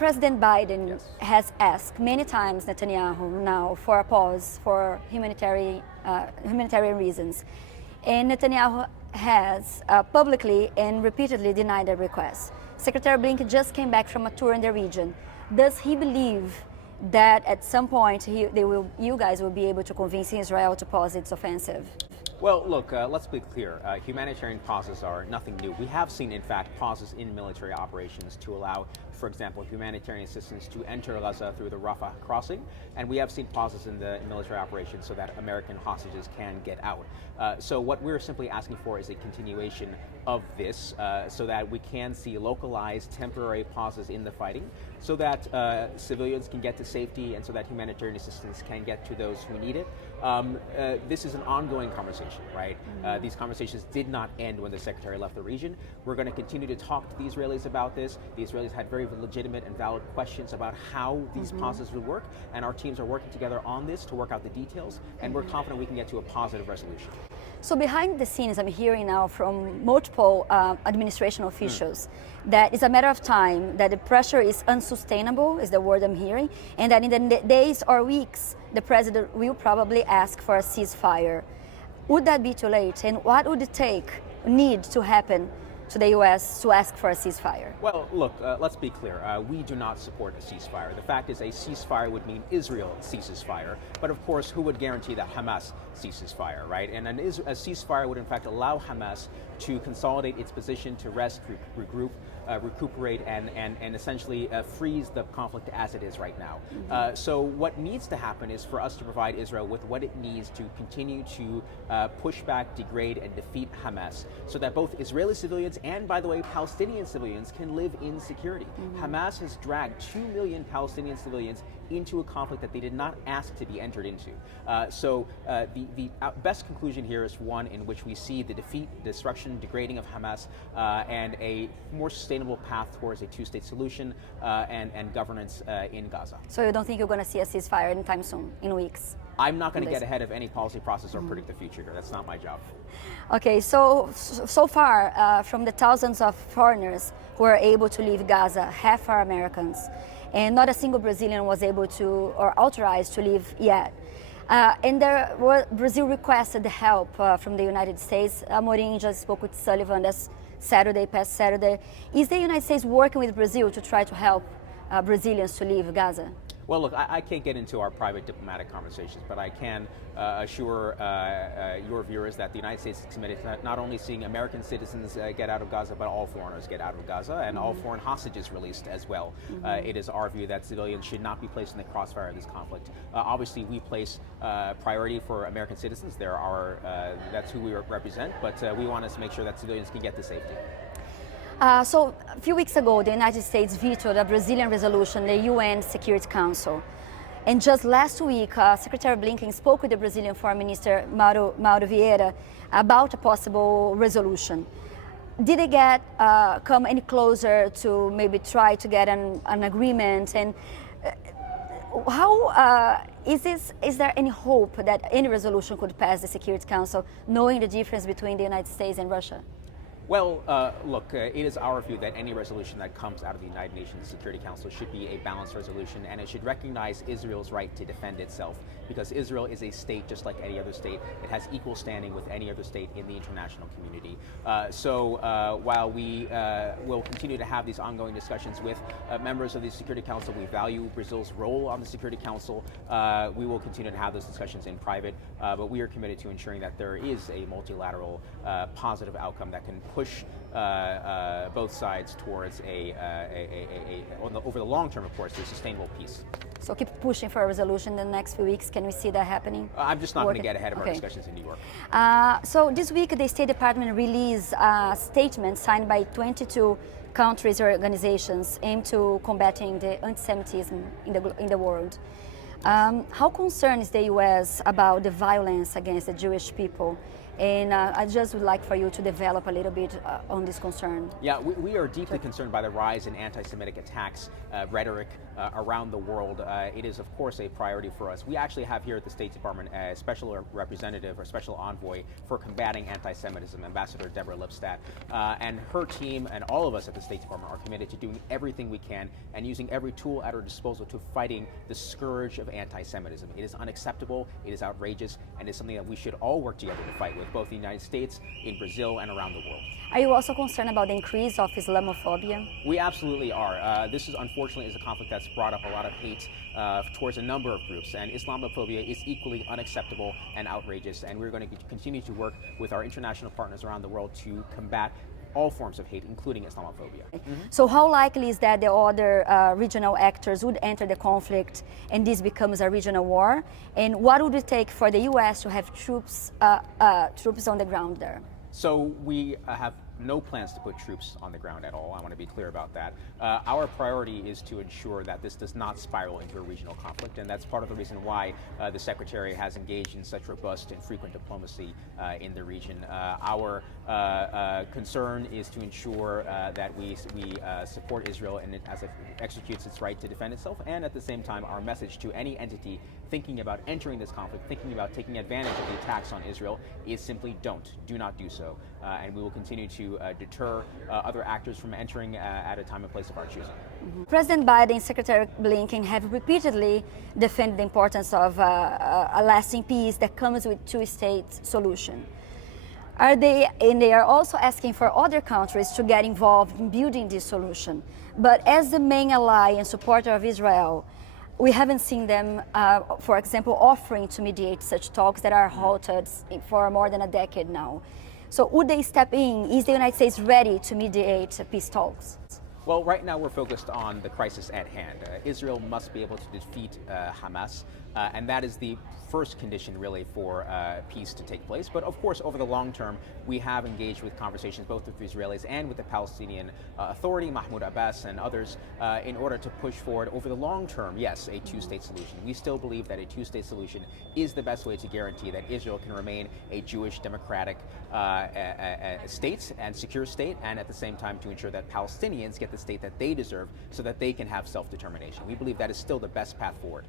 President Biden Yes. has asked many times Netanyahu now for a pause for humanitarian reasons. And Netanyahu has publicly and repeatedly denied the request. Secretary Blinken just came back from a tour in the region. Does he believe that at some point you guys will be able to convince Israel to pause its offensive? Well, look, let's be clear. Humanitarian pauses are nothing new. We have seen, in fact, pauses in military operations to allow, for example, humanitarian assistance to enter Gaza through the Rafah crossing, and we have seen pauses in the military operations so that American hostages can get out. So what we're simply asking for is a continuation of this so that we can see localized temporary pauses in the fighting so that civilians can get to safety and so that humanitarian assistance can get to those who need it. This is an ongoing conversation, right? These conversations did not end when the Secretary left the region. We're going to continue to talk to the Israelis about this. The Israelis had very legitimate and valid questions about how these pauses would work, and our teams are working together on this to work out the details, and we're confident we can get to a positive resolution. So behind the scenes, I'm hearing now from multiple administration officials that it's a matter of time, that the pressure is unsustainable, is the word I'm hearing, and that in the days or weeks, the president will probably ask for a ceasefire. Would that be too late? And what would it need to happen to the U.S. to ask for a ceasefire? Well, look, let's be clear. We do not support a ceasefire. The fact is a ceasefire would mean Israel ceases fire. But of course, who would guarantee that Hamas ceases fire, right? And a ceasefire would in fact allow Hamas to consolidate its position, to rest, regroup, recuperate, and essentially freeze the conflict as it is right now. So what needs to happen is for us to provide Israel with what it needs to continue to push back, degrade, and defeat Hamas so that both Israeli civilians and, by the way, Palestinian civilians can live in security. Hamas has dragged 2 million Palestinian civilians into a conflict that they did not ask to be entered into. So the best conclusion here is one in which we see the defeat, destruction, degrading of Hamas, and a more sustainable path towards a two-state solution and governance in Gaza. So you don't think you're going to see a ceasefire anytime soon, in weeks? I'm not going to get ahead of any policy process or predict the future here. That's not my job. Okay, so far, from the thousands of foreigners who are able to leave Gaza, half are Americans, and not a single Brazilian was able to or authorized to leave yet. And Brazil requested the help from the United States. Amorim just spoke with Sullivan past Saturday. Is the United States working with Brazil to try to help Brazilians to leave Gaza? Well, look, I can't get into our private diplomatic conversations, but I can assure your viewers that the United States is committed to not only seeing American citizens get out of Gaza, but all foreigners get out of Gaza and all foreign hostages released as well. It is our view that civilians should not be placed in the crossfire of this conflict. Obviously, we place priority for American citizens. That's who we represent, but we want to make sure that civilians can get to safety. So a few weeks ago, the United States vetoed a Brazilian resolution, the UN Security Council. And just last week, Secretary Blinken spoke with the Brazilian Foreign Minister, Mauro Vieira, about a possible resolution. Did they come any closer to maybe try to get an agreement? And is there any hope that any resolution could pass the Security Council, knowing the difference between the United States and Russia? Well, look, it is our view that any resolution that comes out of the United Nations Security Council should be a balanced resolution, and it should recognize Israel's right to defend itself, because Israel is a state just like any other state. It has equal standing with any other state in the international community. So while we will continue to have these ongoing discussions with members of the Security Council, we value Brazil's role on the Security Council. We will continue to have those discussions in private, but we are committed to ensuring that there is a multilateral positive outcome that can push both sides towards over the long term, of course, a sustainable peace. So keep pushing for a resolution in the next few weeks. Can we see that happening? I'm just not going to get ahead of our discussions in New York. So this week, the State Department released a statement signed by 22 countries or organizations aimed to combating the anti-Semitism in the world. How concerned is the U.S. about the violence against the Jewish people? And I just would like for you to develop a little bit on this concern. Yeah, we are deeply concerned by the rise in anti-Semitic attacks, rhetoric around the world. It is, of course, a priority for us. We actually have here at the State Department a special representative or special envoy for combating anti-Semitism, Ambassador Deborah Lipstadt. And her team and all of us at the State Department are committed to doing everything we can and using every tool at our disposal to fighting the scourge of anti-Semitism. It is unacceptable, it is outrageous, and it's something that we should all work together to fight with, both in the United States, in Brazil, and around the world. Are you also concerned about the increase of Islamophobia? We absolutely are. This is unfortunately a conflict that's brought up a lot of hate towards a number of groups, and Islamophobia is equally unacceptable and outrageous, and we're going to continue to work with our international partners around the world to combat all forms of hate, including Islamophobia. So how likely is that the other regional actors would enter the conflict and this becomes a regional war? And what would it take for the U.S. to have troops on the ground there? So we have no plans to put troops on the ground at all. I want to be clear about that. Our priority is to ensure that this does not spiral into a regional conflict, and that's part of the reason why the Secretary has engaged in such robust and frequent diplomacy in the region. Our concern is to ensure that we support Israel and as it executes its right to defend itself, and at the same time our message to any entity thinking about entering this conflict, thinking about taking advantage of the attacks on Israel is simply do not do so. And we will continue to deter other actors from entering at a time and place of our choosing. President Biden and Secretary Blinken have repeatedly defended the importance of a lasting peace that comes with two-state solution. And they are also asking for other countries to get involved in building this solution. But as the main ally and supporter of Israel, we haven't seen them, for example, offering to mediate such talks that are halted for more than a decade now. So would they step in? Is the United States ready to mediate peace talks? Well, right now we're focused on the crisis at hand. Israel must be able to defeat Hamas, and that is the first condition really for peace to take place. But of course, over the long term, we have engaged with conversations both with the Israelis and with the Palestinian Authority, Mahmoud Abbas and others, in order to push forward over the long term, yes, a two-state solution. We still believe that a two-state solution is the best way to guarantee that Israel can remain a Jewish, democratic state and secure state, and at the same time to ensure that Palestinians get the state that they deserve so that they can have self-determination. We believe that is still the best path forward.